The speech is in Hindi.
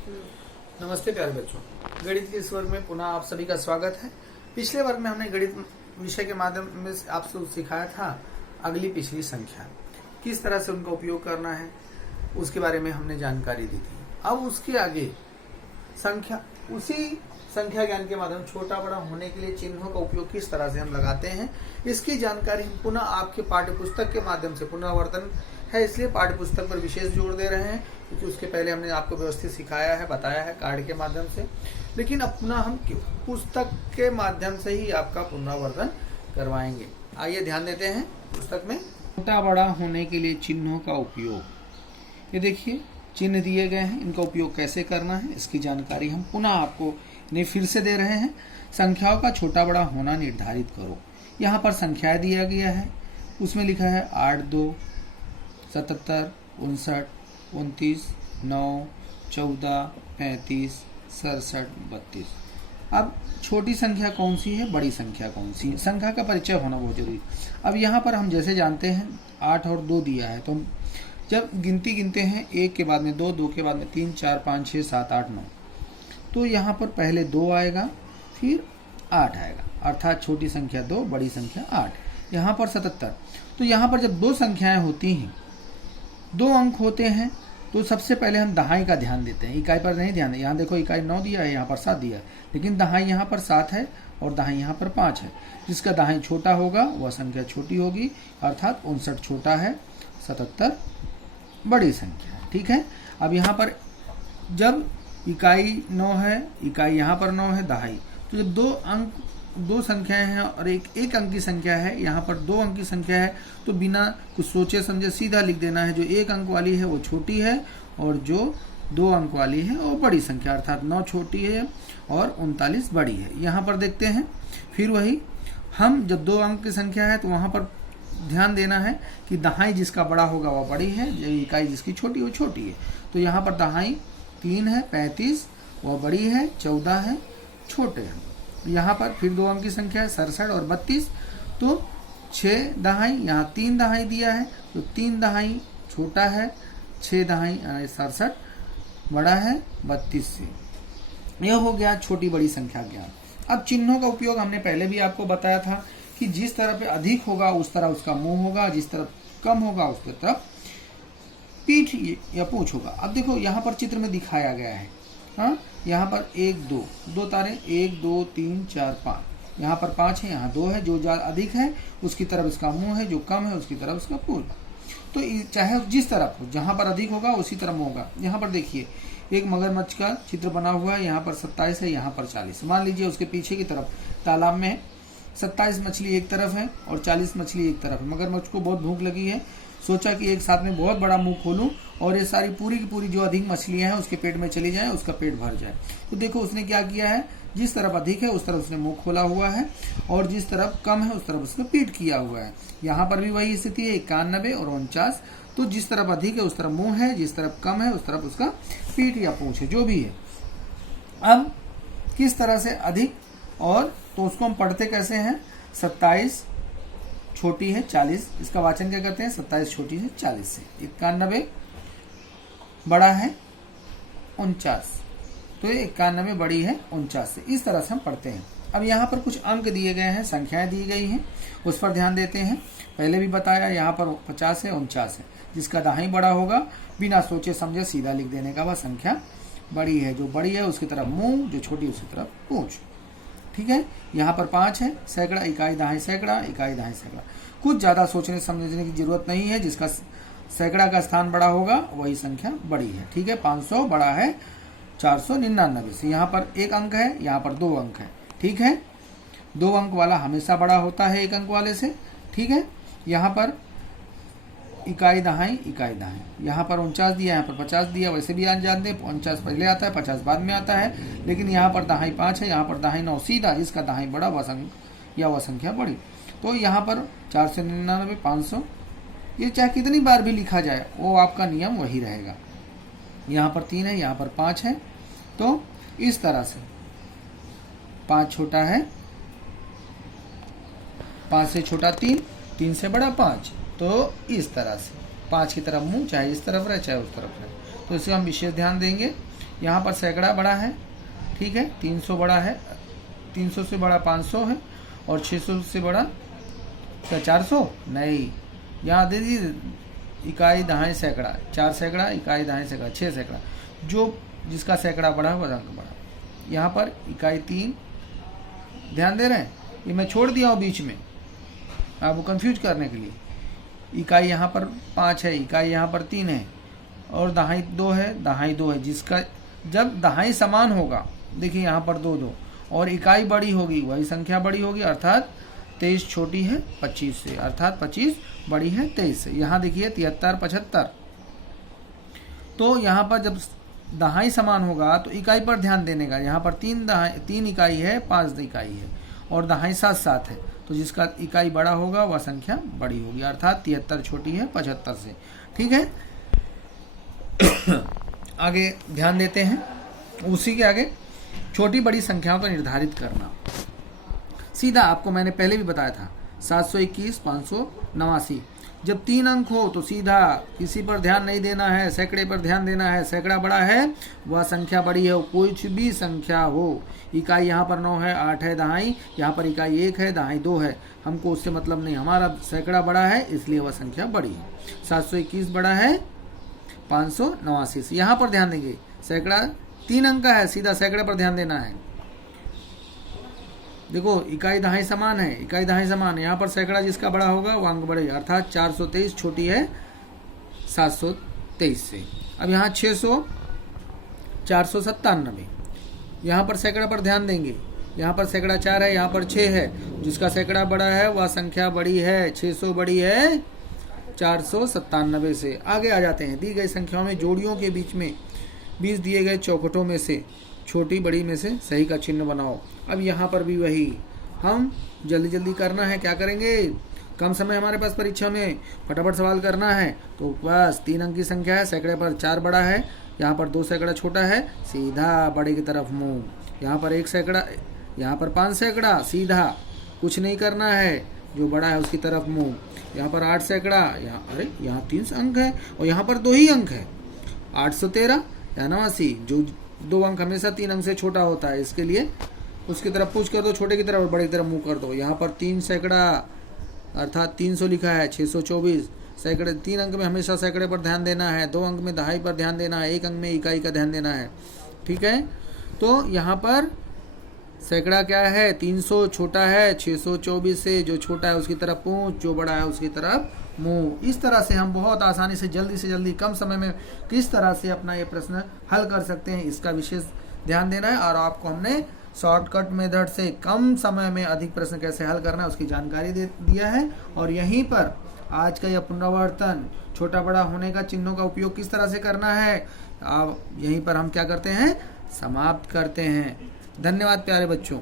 नमस्ते प्यारे बच्चों, गणित के इस वर्ग में पुनः आप सभी का स्वागत है। पिछले वर्ग में हमने गणित विषय के माध्यम में आपसे सिखाया था अगली पिछली संख्या, किस तरह से उनका उपयोग करना है उसके बारे में हमने जानकारी दी थी। अब उसके आगे संख्या, उसी संख्या ज्ञान के माध्यम छोटा बड़ा होने के लिए चिन्हों का उपयोग किस तरह से हम लगाते हैं, इसकी जानकारी हम पुनः आपके पाठ्य पुस्तक के माध्यम से, पुनरावर्तन है इसलिए पाठ्य पुस्तक पर विशेष जोर दे रहे हैं, क्योंकि उसके पहले हमने आपको व्यवस्थित सिखाया है, बताया है कार्ड के माध्यम से। लेकिन अब पुनः हम पुस्तक के माध्यम से ही आपका पुनरावर्तन करवाएंगे। आइए ध्यान देते हैं पुस्तक में। छोटा बड़ा होने के लिए चिन्हों का उपयोग, ये देखिए चिन्ह दिए गए हैं, इनका उपयोग कैसे करना है इसकी जानकारी हम पुनः आपको नहीं फिर से दे रहे हैं। संख्याओं का छोटा बड़ा होना निर्धारित करो। यहाँ पर संख्याएं दिया गया है, उसमें लिखा है 8, 2, 77, 59, 29, 9, 14, 35, 67, 32। अब छोटी संख्या कौन सी है, बड़ी संख्या कौन सी है, संख्या का परिचय होना बहुत जरूरी। अब यहाँ पर हम जैसे जानते हैं 8 और 2 दिया है, तो जब गिनती गिनते हैं 1 के बाद में 2, 2 के बाद में 3, 4, 5, 6, 7, 8, 9, तो यहाँ पर पहले 2 आएगा फिर 8 आएगा, अर्थात छोटी संख्या 2, बड़ी संख्या 8। यहाँ पर 77, तो यहाँ पर जब दो संख्याएं होती हैं, 2 अंक होते हैं, तो सबसे पहले हम दहाई का ध्यान देते हैं, इकाई पर नहीं ध्यान। यहाँ देखो इकाई 9 दिया है, यहाँ पर 7 दिया है, लेकिन दहाई यहाँ पर 7 है और दहाई यहाँ पर 5 है। जिसका दहाई छोटा होगा वह संख्या छोटी होगी, अर्थात 59 छोटा है, 77 बड़ी संख्या है। ठीक है। अब यहाँ पर जब इकाई 9 है, इकाई यहाँ पर 9 है, दहाई, तो जब दो संख्याएं हैं और एक अंक की संख्या है, यहाँ पर 2 अंक की संख्या है, तो बिना कुछ सोचे समझे सीधा लिख देना है, जो 1 अंक वाली है वो छोटी है और जो 2 अंक वाली है वो बड़ी संख्या, अर्थात 9 छोटी है और 39 बड़ी है। यहाँ पर देखते हैं फिर वही, हम जब 2 अंक की संख्या है तो वहाँ पर ध्यान देना है कि दहाई जिसका बड़ा होगा वह बड़ी है, इकाई जिसकी छोटी वो छोटी है। तो यहाँ पर दहाई 3 है, 35 वह बड़ी है, 14 है छोटे हैं। यहाँ पर फिर 2 अंक की संख्या है 67 और 32, तो 6 दहाई, यहाँ 3 दहाई दिया है, तो 3 दहाई छोटा है, 6 दहाई 67 बड़ा है 32 से। यह हो गया छोटी बड़ी संख्या ज्ञान। अब चिन्हों का उपयोग हमने पहले भी आपको बताया था कि जिस तरह पे अधिक होगा उस तरह उसका मुंह होगा, जिस तरफ कम होगा उस तरफ पीठ या पूंछ होगा। अब देखो यहाँ पर चित्र में दिखाया गया है, हाँ, यहाँ पर 1, 2 तारे, 1, 2, 3, 4, 5, यहाँ पर 5 है, यहाँ 2 है। जो अधिक है उसकी तरफ इसका मुंह है, जो कम है उसकी तरफ इसका पूंछ। तो चाहे जिस तरफ जहाँ पर अधिक होगा उसी तरफ मुंह होगा। यहाँ पर देखिए एक मगरमच्छ का चित्र बना हुआ है, यहाँ पर 27 है, यहाँ पर 40। मान लीजिए उसके पीछे की तरफ तालाब में 27 मछली एक तरफ है और 40 मछली एक तरफ है। मगरमच्छ को बहुत भूख लगी है, सोचा कि एक साथ में बहुत बड़ा मुंह खोलूं और ये सारी पूरी की पूरी जो अधिक मछलियां हैं उसके पेट में चली जाए, उसका पेट भर जाए। तो देखो उसने क्या किया है, जिस तरफ अधिक है उस तरफ उसने मुंह खोला हुआ है और जिस तरफ कम है उस तरफ उसने पीठ किया हुआ है। यहाँ पर भी वही स्थिति है, 91 और 49। तो जिस तरफ अधिक है उस तरफ मुंह है, जिस तरफ कम है उस तरफ उसका पीठ या पूंछ है, जो भी है। अब किस तरह से अधिक, और तो उसको हम पढ़ते कैसे हैं, 27 छोटी है 40, इसका वाचन क्या करते हैं, 27 छोटी है 40 से, 91 बड़ा है 49, तो ये 91 बड़ी है 49 से। इस तरह से हम पढ़ते हैं। अब यहाँ पर कुछ अंक दिए गए हैं, संख्याएं दी गई हैं, उस पर ध्यान देते हैं। पहले भी बताया, यहाँ पर 50 है, 49 है। जिसका दाहिनी बड़ा होगा बिना सोचे समझे सीधा लिख देने का, वह संख्या बड़ी है। जो बड़ी है उसकी तरफ मुंह, जो छोटी है उसकी तरफ पूंछ। ठीक है। यहाँ पर 5 है, सैकड़ा, इकाई दहाई सैकड़ा, इकाई दहाई सैकड़ा। कुछ ज्यादा सोचने समझने की जरूरत नहीं है, जिसका सैकड़ा का स्थान बड़ा होगा वही संख्या बड़ी है। ठीक है। 500 बड़ा है 499 से। यहाँ पर 1 अंक है, यहाँ पर 2 अंक है। ठीक है। 2 अंक वाला हमेशा बड़ा होता है 1 अंक वाले से। ठीक है। यहाँ पर इकाई दहाई, इकाई दहाई, यहाँ पर 49 दिया, यहाँ पर 50 दिया। वैसे भी आज जानते हैं 49 पहले आता है, 50 बाद में आता है, लेकिन यहाँ पर दहाई 5 है, यहाँ पर दहाई 9, सीधा जिसका दहाई बड़ा वह संख्या बड़ी। तो यहाँ पर 499, 500, ये चाहे कितनी बार भी लिखा जाए वो आपका नियम वही रहेगा। यहाँ पर 3 है, यहाँ पर 5 है, तो इस तरह से 5 छोटा है, 5 से छोटा 3, 3 से बड़ा 5, तो इस तरह से 5 की तरफ मुंह, चाहे इस तरफ रहे चाहे उस तरफ रहे। तो इसे हम विशेष ध्यान देंगे। यहाँ पर सैकड़ा बड़ा है, ठीक है, 300 बड़ा है, 300 से बड़ा 500 है, और 600 से बड़ा क्या 400 नहीं, यहाँ दे दीजिए इकाई दहाई सैकड़ा, 4 सैकड़ा इकाई दहाई सैकड़ा, 6 सैकड़ा, जो जिसका सैकड़ा बड़ा वह अंक बड़ा। यहाँ पर इकाई 3, ध्यान दे रहे हैं, ये मैं छोड़ दिया हूँ बीच में आपको कंफ्यूज करने के लिए। इकाई यहाँ पर 5 है, इकाई यहाँ पर 3 है, और दहाई 2 है, दहाई 2 है, जिसका जब दहाई समान होगा, देखिए यहाँ पर 2 2, और इकाई बड़ी होगी वही संख्या बड़ी होगी, अर्थात 23 छोटी है 25 से, अर्थात 25 बड़ी है 23 से। यहाँ देखिए 73 75। तो यहाँ पर जब दहाई समान होगा तो इकाई पर ध्यान देने का, यहाँ पर 3 इकाई है, 5 इकाई है, और दहाई 7 7 है, तो जिसका इकाई बड़ा होगा वह संख्या बड़ी होगी, अर्थात 73 छोटी है 75 से। ठीक है, आगे ध्यान देते हैं, उसी के आगे छोटी बड़ी संख्याओं को निर्धारित करना। सीधा आपको मैंने पहले भी बताया था, 721 589, जब 3 अंक हो तो सीधा किसी पर ध्यान नहीं देना है, सैकड़े पर ध्यान देना है। सैकड़ा बड़ा है वह संख्या बड़ी है, कुछ भी संख्या हो। इकाई यहाँ पर 9 है, 8 है दहाई, यहाँ पर इकाई 1 है, दहाई 2 है, हमको उससे मतलब नहीं, हमारा सैकड़ा बड़ा है इसलिए वह संख्या बड़ी है। 721 बड़ा है 589 से, यहाँ पर ध्यान देंगे, सैकड़ा 3 अंक का है, सीधा सैकड़े पर ध्यान देना है। देखो इकाई दहाई समान है, इकाई दहाई समान है, यहाँ पर सैकड़ा जिसका बड़ा होगा वो अंक बढ़ेगा, अर्थात 423 छोटी है 723 से। अब यहाँ 600 497, यहाँ पर सैकड़ा पर ध्यान देंगे, यहाँ पर सैकड़ा 4 है, यहाँ पर 6 है, जिसका सैकड़ा बड़ा है वह संख्या बड़ी है, 600 बड़ी है 497 से। आगे आ जाते हैं, दी गई संख्याओं में जोड़ियों के बीच में 20 दिए गए चौखटों में से छोटी बड़ी में से सही का चिन्ह बनाओ। अब यहाँ पर भी वही, हम जल्दी जल्दी करना है, क्या करेंगे, कम समय हमारे पास परीक्षा में, फटाफट सवाल करना है। तो बस 3 अंक की संख्या है, सैकड़े पर 4 बड़ा है, यहाँ पर 2 सैकड़ा छोटा है, सीधा बड़े की तरफ मुँह। यहाँ पर 1 सैकड़ा, यहाँ पर 5 सैकड़ा, सीधा कुछ नहीं करना है, जो बड़ा है उसकी तरफ मुँह। यहाँ पर 8 सैकड़ा, यहाँ अरे यहाँ 3 अंक है, और यहाँ पर 2 ही अंक है, 813 या 89, जो 2 अंक हमेशा 3 अंक से छोटा होता है, इसके लिए उसकी तरफ पूछ कर दो, छोटे की तरफ और बड़े की तरफ मुंह कर दो। यहाँ पर 3 सैकड़ा अर्थात 300 लिखा है, 624 सैकड़े। 3 अंक में हमेशा सैकड़े पर ध्यान देना है, 2 अंक में दहाई पर ध्यान देना है, 1 अंक में इकाई का ध्यान देना है। ठीक है, तो यहाँ पर सैकड़ा क्या है, 300 छोटा है 624 से, जो छोटा है उसकी तरफ पूंछ, जो बड़ा है उसकी तरफ मुंह। इस तरह से हम बहुत आसानी से जल्दी कम समय में किस तरह से अपना ये प्रश्न हल कर सकते हैं, इसका विशेष ध्यान देना है। और आपको हमने शॉर्टकट मेथड से कम समय में अधिक प्रश्न कैसे हल करना है उसकी जानकारी दे दिया है। और यहीं पर आज का यह पुनरावर्तन छोटा बड़ा होने का चिन्हों का उपयोग किस तरह से करना है, अब यहीं पर हम क्या करते हैं, समाप्त करते हैं। धन्यवाद प्यारे बच्चों।